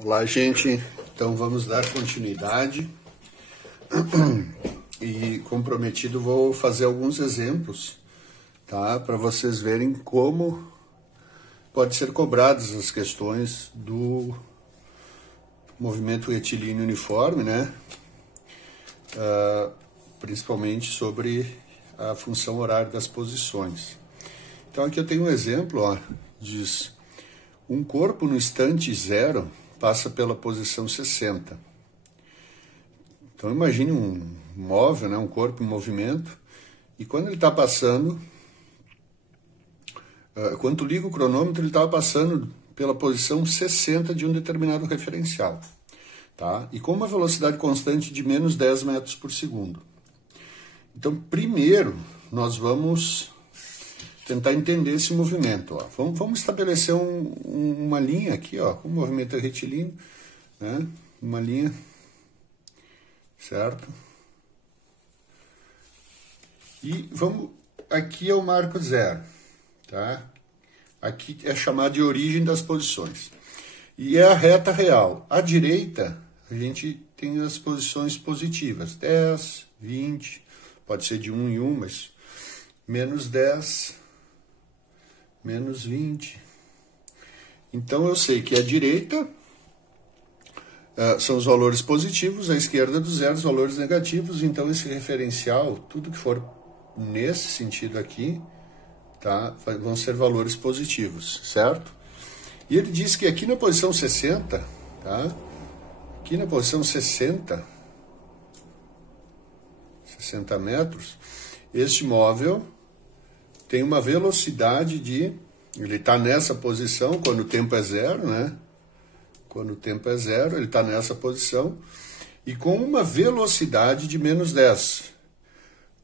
Olá, gente. Então vamos dar continuidade e comprometido vou fazer alguns exemplos, tá? Para vocês verem como pode ser cobradas as questões do movimento retilíneo uniforme, né? Principalmente sobre a função horária das posições. Então aqui eu tenho um exemplo, ó, diz: um corpo no instante zero passa pela posição 60. Então imagine um móvel, né, um corpo em movimento, e quando ele está passando, quando tu liga o cronômetro, ele estava passando pela posição 60 de um determinado referencial, tá? E com uma velocidade constante de menos 10 metros por segundo. Então, primeiro, nós vamos tentar entender esse movimento. Ó. Vamos estabelecer uma linha aqui, ó, com o movimento retilíneo, né? Uma linha, certo? E vamos, aqui é o marco zero, tá? Aqui é chamado de origem das posições. E é a reta real. À direita, a gente tem as posições positivas, 10, 20, pode ser de 1 em 1, mas menos 10, menos 20. Então eu sei que a direita são os valores positivos, a esquerda do zero, os valores negativos. Então esse referencial, tudo que for nesse sentido aqui, tá, vão ser valores positivos, certo? E ele diz que aqui na posição 60, tá? Aqui na posição 60 metros, este móvel tem uma velocidade de... Ele está nessa posição quando o tempo é zero, né? Quando o tempo é zero, ele está nessa posição. E com uma velocidade de menos 10.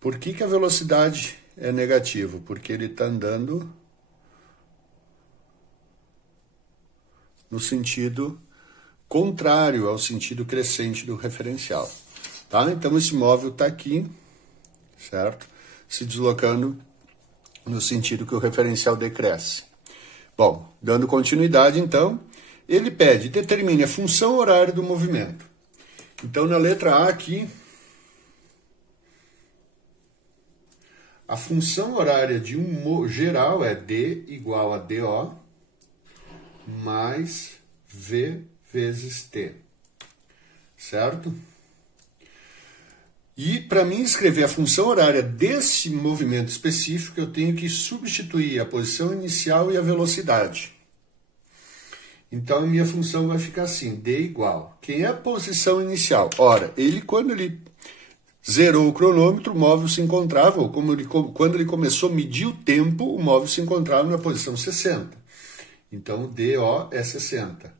Por que a velocidade é negativa? Porque ele está andando no sentido contrário ao sentido crescente do referencial. Tá? Então esse móvel está aqui, certo? Se deslocando no sentido que o referencial decresce. Bom, dando continuidade, então, ele pede, determine a função horária do movimento. Então, na letra A aqui, a função horária de um geral é D igual a DO mais V vezes T, certo? E para mim escrever a função horária desse movimento específico, eu tenho que substituir a posição inicial e a velocidade. Então a minha função vai ficar assim, D igual. Quem é a posição inicial? Ora, quando ele zerou o cronômetro, o móvel se encontrava, ou quando ele começou a medir o tempo, o móvel se encontrava na posição 60. Então DO é 60.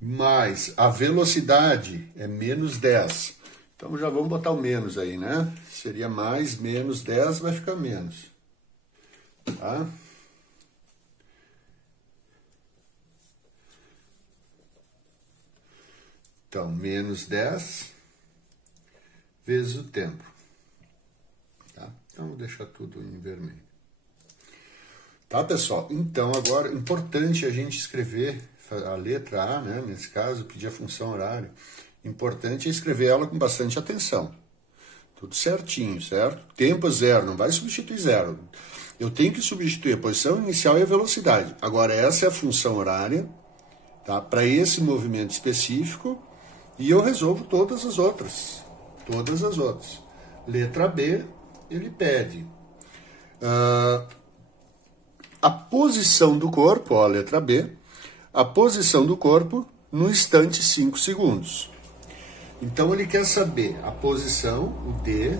Mais a velocidade é menos 10. Então já vamos botar o menos aí, né? Seria mais, menos 10, vai ficar menos. Tá? Então, menos 10 vezes o tempo. Tá? Então, vou deixar tudo em vermelho. Tá, pessoal? Então, agora, importante a gente escrever a letra A, né? Nesse caso, pedir a função horária. Importante é escrever ela com bastante atenção. Tudo certinho, certo? Tempo é zero, não vai substituir zero. Eu tenho que substituir a posição inicial e a velocidade. Agora, essa é a função horária, tá? Para esse movimento específico, e eu resolvo todas as outras. Todas as outras. Letra B, ele pede a posição do corpo, ó, letra B, a posição do corpo no instante 5 segundos. Então, ele quer saber a posição, o D,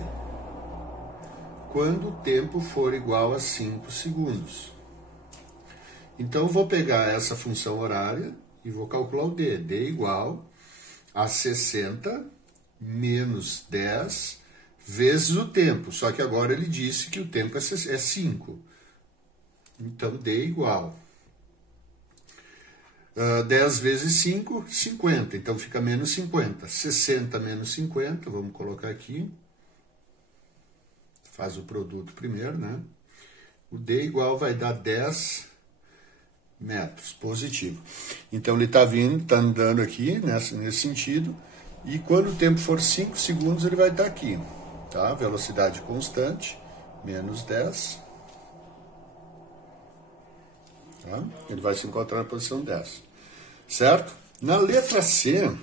quando o tempo for igual a 5 segundos. Então, eu vou pegar essa função horária e vou calcular o D. D igual a 60 menos 10 vezes o tempo. Só que agora ele disse que o tempo é 5. Então, D igual 10 vezes 5, 50. Então, fica menos 50. 60 menos 50, vamos colocar aqui. Faz o produto primeiro, né? O D igual vai dar 10 metros, positivo. Então ele está vindo, está andando aqui nesse sentido, e quando o tempo for 5 segundos ele vai estar aqui, tá? Velocidade constante, menos 10, tá? Ele vai se encontrar na posição 10, certo? Na letra C,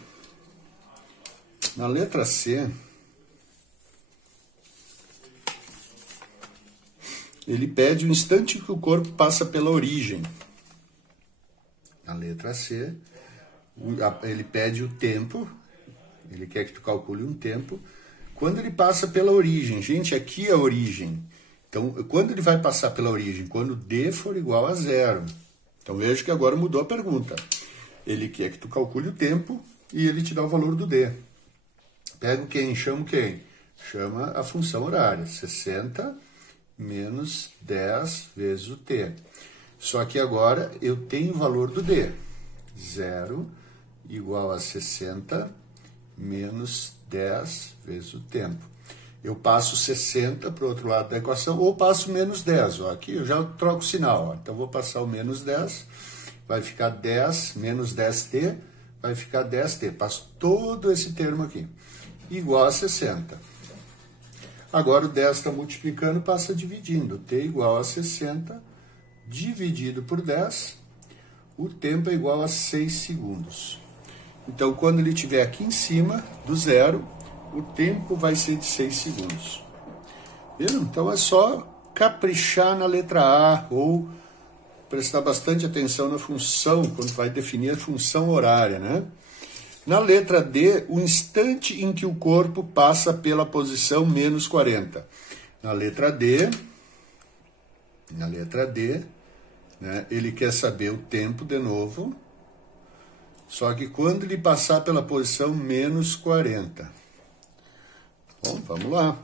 ele pede o instante que o corpo passa pela origem. Na letra C, ele pede o tempo, ele quer que tu calcule um tempo, quando ele passa pela origem. Gente, aqui é a origem. Então, quando ele vai passar pela origem? Quando D for igual a 0. Então, veja que agora mudou a pergunta. Ele quer que tu calcule o tempo e ele te dá o valor do D. Pego quem? Chamo quem? Chama a função horária. 60 menos 10 vezes o T. Só que agora eu tenho o valor do D. 0 igual a 60 menos 10 vezes o tempo. Eu passo 60 para o outro lado da equação, ou passo menos 10. Ó, aqui eu já troco o sinal. Ó. Então, vou passar o menos 10, vai ficar 10, menos 10t, vai ficar 10t. Passo todo esse termo aqui. Igual a 60. Agora, o 10 está multiplicando, passa dividindo. T igual a 60, dividido por 10, o tempo é igual a 6 segundos. Então, quando ele estiver aqui em cima do zero, o tempo vai ser de 6 segundos. Viram? Então, é só caprichar na letra A ou prestar bastante atenção na função, quando vai definir a função horária, né? Na letra D, o instante em que o corpo passa pela posição menos 40. Na letra D, né, ele quer saber o tempo de novo, só que quando ele passar pela posição menos 40. Bom, vamos lá.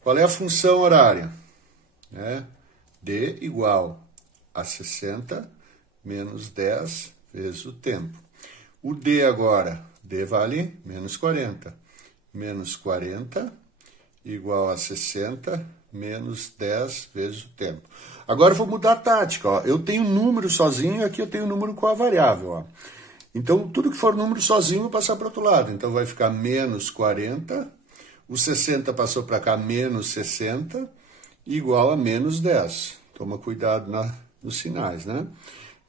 Qual é a função horária? D igual a 60 menos 10 vezes o tempo. O D agora, D vale menos 40. Menos 40 igual a 60 menos 10 vezes o tempo. Agora eu vou mudar a tática. Ó. Eu tenho número sozinho e aqui eu tenho número com a variável. Ó. Então, tudo que for número sozinho, eu vou passar para o outro lado. Então, vai ficar menos 40. O 60 passou para cá, menos 60, igual a menos 10. Toma cuidado nos sinais, né?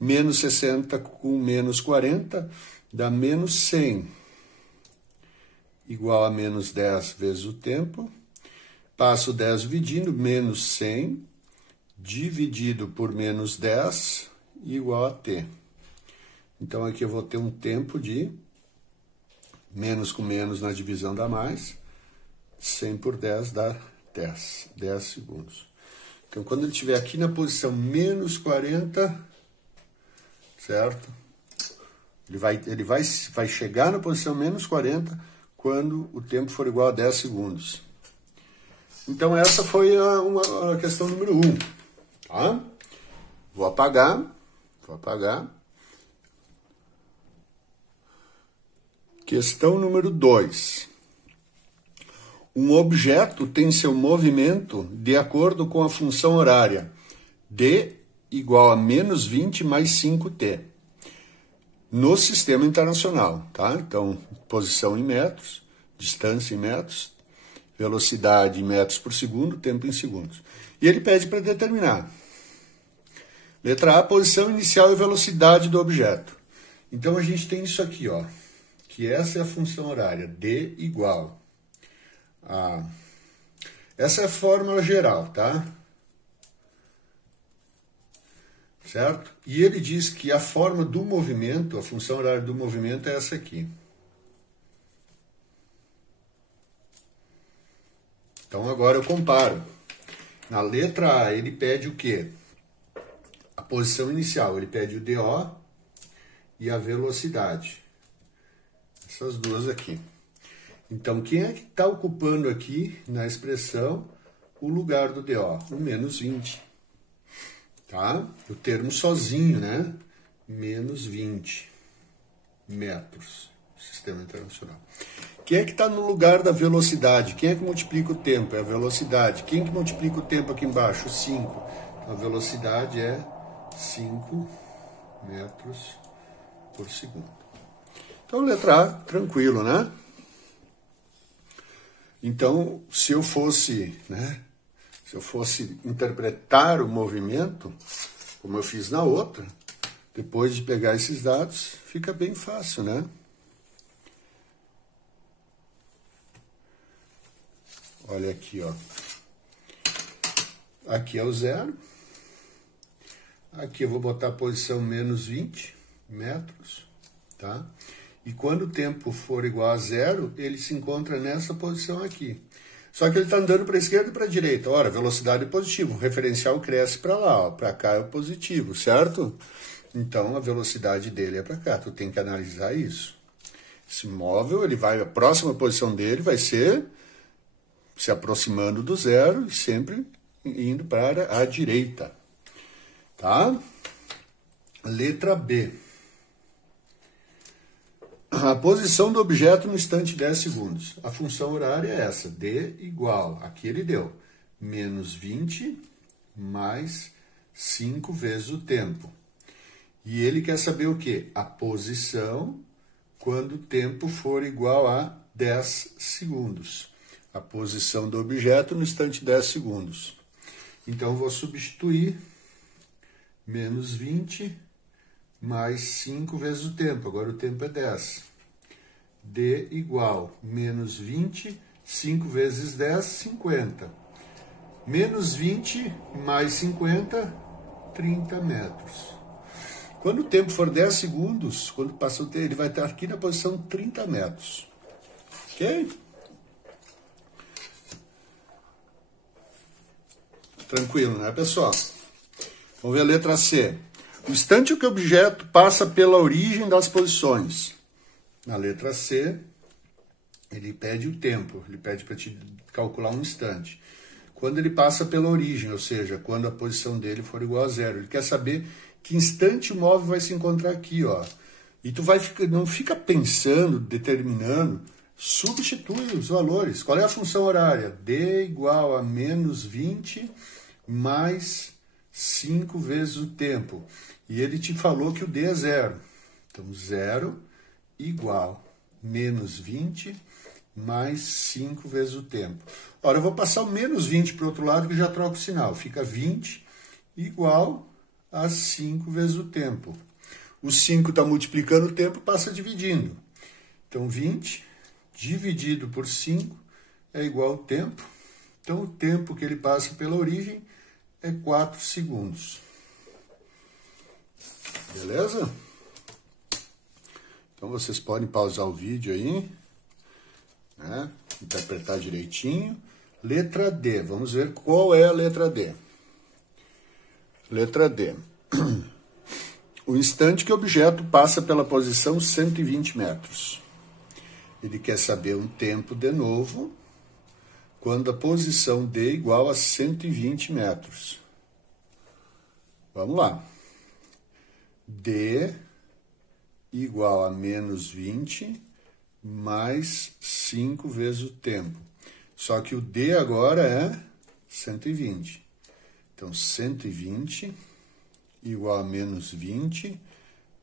Menos 60 com menos 40 dá menos 100, igual a menos 10 vezes o tempo. Passo 10 dividindo, menos 100, dividido por menos 10, igual a T. Então, aqui eu vou ter um tempo de menos com menos na divisão dá mais. 100 por 10 dá 10 segundos. Então, quando ele estiver aqui na posição menos 40, certo? Ele vai chegar na posição menos 40 quando o tempo for igual a 10 segundos. Então, essa foi a questão número 1. Tá? Vou apagar. Questão número 2. Um objeto tem seu movimento de acordo com a função horária D igual a menos 20 mais 5t. No sistema internacional, tá? Então, posição em metros, distância em metros, velocidade em metros por segundo, tempo em segundos. E ele pede para determinar. Letra A, posição inicial e velocidade do objeto. Então, a gente tem isso aqui, ó, que essa é a função horária, D igual a... Essa é a fórmula geral, tá? Certo? E ele diz que a forma do movimento, a função horária do movimento é essa aqui. Então, agora eu comparo. Na letra A, ele pede o quê? A posição inicial, ele pede o DO e a velocidade. Essas duas aqui. Então, quem é que está ocupando aqui, na expressão, o lugar do DO? O menos 20. Tá? O termo sozinho, né? Menos 20 metros. Sistema internacional. Quem é que está no lugar da velocidade? Quem é que multiplica o tempo? É a velocidade. Quem que multiplica o tempo aqui embaixo? 5. Então, a velocidade é 5 metros por segundo. Então, letra A, tranquilo, né? Então, se eu fosse interpretar o movimento, como eu fiz na outra, depois de pegar esses dados, fica bem fácil, né? Olha aqui, ó. Aqui é o 0. Aqui eu vou botar a posição menos 20 metros, tá? E quando o tempo for igual a 0, ele se encontra nessa posição aqui. Só que ele está andando para a esquerda e para a direita. Ora, velocidade é positivo, o referencial cresce para lá, para cá é o positivo, certo? Então, a velocidade dele é para cá, tu tem que analisar isso. Esse móvel, a próxima posição dele vai ser se aproximando do 0 e sempre indo para a direita, tá? Letra B. A posição do objeto no instante 10 segundos. A função horária é essa, D igual, aqui ele deu, menos 20 mais 5 vezes o tempo. E ele quer saber o quê? A posição quando o tempo for igual a 10 segundos. A posição do objeto no instante 10 segundos. Então, eu vou substituir menos 20 mais 5 vezes o tempo. Agora o tempo é 10. D igual menos 20, 5 vezes 10, 50. Menos 20 mais 50, 30 metros. Quando o tempo for 10 segundos, quando passa o tempo, ele vai estar aqui na posição 30 metros. Ok? Tranquilo, né, pessoal? Vamos ver a letra C. O instante em que o objeto passa pela origem das posições. Na letra C, ele pede o tempo, ele pede para te calcular um instante. Quando ele passa pela origem, ou seja, quando a posição dele for igual a 0, ele quer saber que instante o móvel vai se encontrar aqui, ó. E tu não fica pensando, determinando, substitui os valores. Qual é a função horária? D igual a menos 20 mais 5 vezes o tempo. E ele te falou que o D é 0. Então, 0 igual menos 20 mais 5 vezes o tempo. Ora, eu vou passar o menos 20 para o outro lado, que já troca o sinal. Fica 20 igual a 5 vezes o tempo. O 5 está multiplicando o tempo, passa dividindo. Então, 20 dividido por 5 é igual ao tempo. Então, o tempo que ele passa pela origem é 4 segundos. Beleza? Então, vocês podem pausar o vídeo aí, né? Interpretar direitinho. Letra D. Vamos ver qual é a letra D. Letra D. O instante que o objeto passa pela posição 120 metros. Ele quer saber um tempo de novo, quando a posição D igual a 120 metros. Vamos lá. D igual a menos 20 mais 5 vezes o tempo. Só que o D agora é 120. Então, 120 igual a menos 20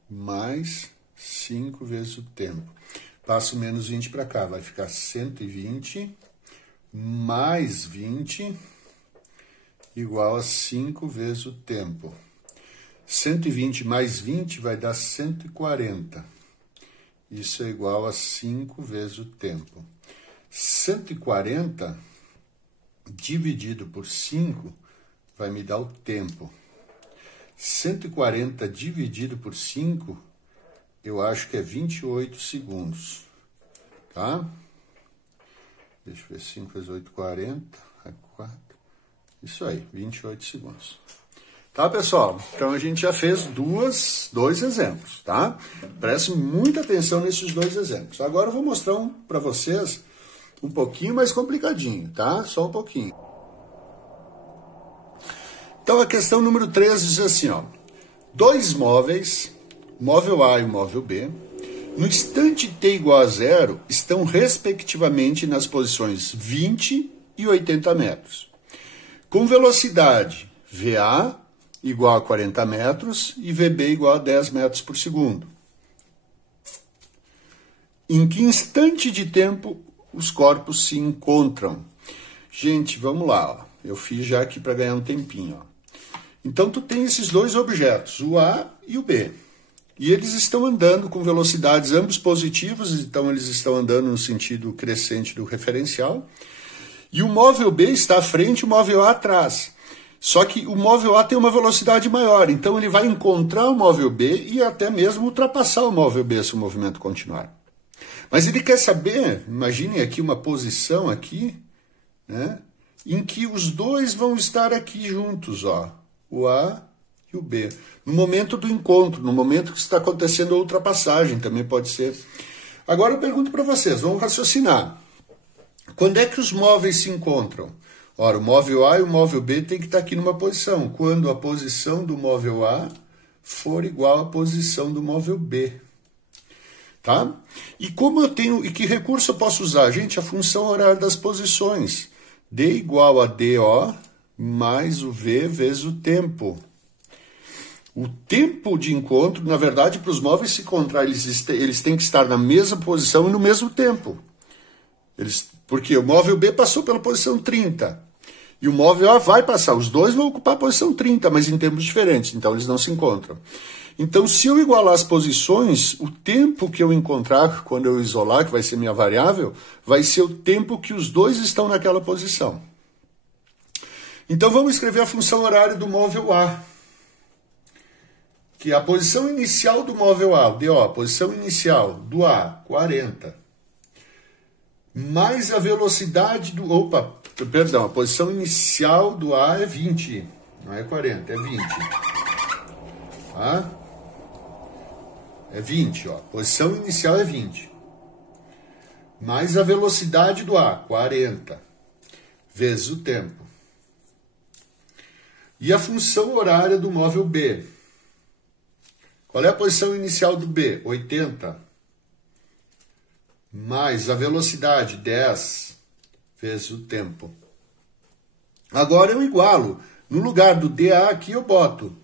mais 5 vezes o tempo. Passo menos 20 para cá, vai ficar 120 mais 20 igual a 5 vezes o tempo. 120 mais 20 vai dar 140. Isso é igual a 5 vezes o tempo. 140 dividido por 5 vai me dar o tempo. 140 dividido por 5, eu acho que é 28 segundos. Tá? Deixa eu ver, 5 vezes 8, 40. 4. Isso aí, 28 segundos. Tá, pessoal? Então, a gente já fez dois exemplos, tá? Preste muita atenção nesses dois exemplos. Agora, eu vou mostrar para vocês um pouquinho mais complicadinho, tá? Só um pouquinho. Então, a questão número 3 diz assim, ó. Dois móveis, o móvel A e o móvel B, no instante t igual a 0, estão respectivamente nas posições 20 e 80 metros. Com velocidade VA igual a 40 metros e VB igual a 10 metros por segundo. Em que instante de tempo os corpos se encontram? Gente, vamos lá. Ó. Eu fiz já aqui para ganhar um tempinho. Ó. Então, tu tem esses dois objetos, o A e o B. E eles estão andando com velocidades ambos positivas, então eles estão andando no sentido crescente do referencial. E o móvel B está à frente e o móvel A atrás. Só que o móvel A tem uma velocidade maior, então ele vai encontrar o móvel B e até mesmo ultrapassar o móvel B se o movimento continuar. Mas ele quer saber, imaginem aqui uma posição aqui, né, em que os dois vão estar aqui juntos, ó, o A e o B. No momento do encontro, no momento que está acontecendo a ultrapassagem, também pode ser. Agora eu pergunto para vocês, vamos raciocinar. Quando é que os móveis se encontram? Ora, o móvel A e o móvel B tem que estar aqui numa posição, quando a posição do móvel A for igual à posição do móvel B. Tá? E como eu tenho, e que recurso eu posso usar? Gente, a função horária das posições. D igual a DO mais o V vezes o tempo. O tempo de encontro, na verdade, para os móveis se encontrar, eles têm que estar na mesma posição e no mesmo tempo. Porque o móvel B passou pela posição 30. E o móvel A vai passar. Os dois vão ocupar a posição 30, mas em tempos diferentes. Então, eles não se encontram. Então, se eu igualar as posições, o tempo que eu encontrar quando eu isolar, que vai ser minha variável, vai ser o tempo que os dois estão naquela posição. Então, vamos escrever a função horária do móvel A. Que é a posição inicial do móvel A, o DO, a posição inicial do A, 40. Mais a velocidade do... a posição inicial do A é 20. Não é 40, é 20. Tá? É 20, ó. Posição inicial é 20. Mais a velocidade do A, 40. Vezes o tempo. E a função horária do móvel B. Qual é a posição inicial do B? 80. Mais a velocidade, 10, vezes o tempo. Agora eu igualo. No lugar do DA aqui eu boto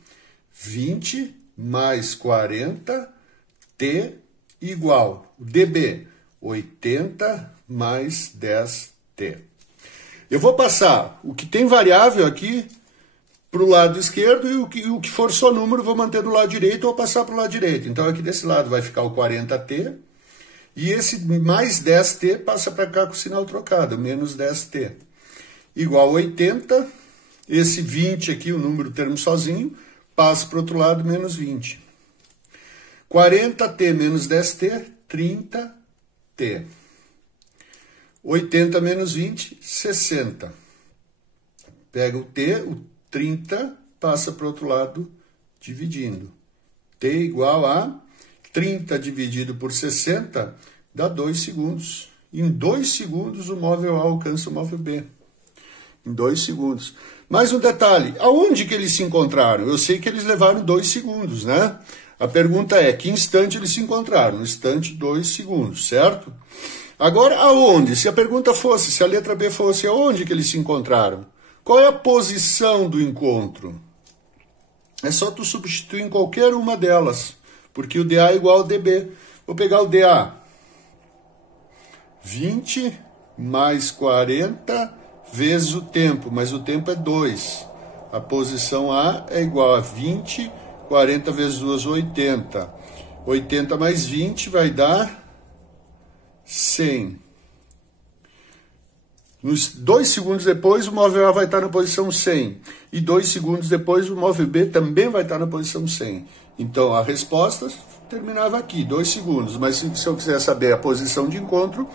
20 mais 40, T igual DB, 80 mais 10T. Eu vou passar o que tem variável aqui para o lado esquerdo e o que for só número vou manter do lado direito ou passar para o lado direito. Então aqui desse lado vai ficar o 40T e esse mais 10T passa para cá com o sinal trocado, menos 10T. Igual a 80, esse 20 aqui, o número termo sozinho, passa para o outro lado, menos 20. 40T menos 10T, 30T. 80 menos 20, 60. Pega o T, o 30 passa para o outro lado, dividindo. T igual a 30 dividido por 60 dá 2 segundos. Em 2 segundos o móvel A alcança o móvel B. Em 2 segundos. Mais um detalhe, aonde que eles se encontraram? Eu sei que eles levaram 2 segundos, né? A pergunta é, que instante eles se encontraram? No instante 2 segundos, certo? Agora, aonde? Se a pergunta fosse, se a letra B fosse, aonde que eles se encontraram? Qual é a posição do encontro? É só tu substituir em qualquer uma delas, porque o DA é igual ao DB. Vou pegar o DA. 20 mais 40 vezes o tempo, mas o tempo é 2. A posição A é igual a 20, 40 vezes 2, 80. 80 mais 20 vai dar 100. Nos 2 segundos depois, o móvel A vai estar na posição 100. E 2 segundos depois, o móvel B também vai estar na posição 100. Então, a resposta terminava aqui, 2 segundos. Mas se eu quiser saber a posição de encontro,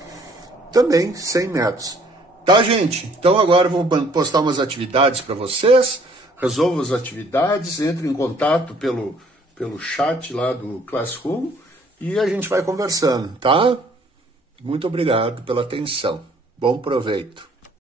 também 100 metros. Tá, gente? Então, agora eu vou postar umas atividades para vocês. Resolvam as atividades, entre em contato pelo chat lá do Classroom e a gente vai conversando, tá? Muito obrigado pela atenção. Bom proveito.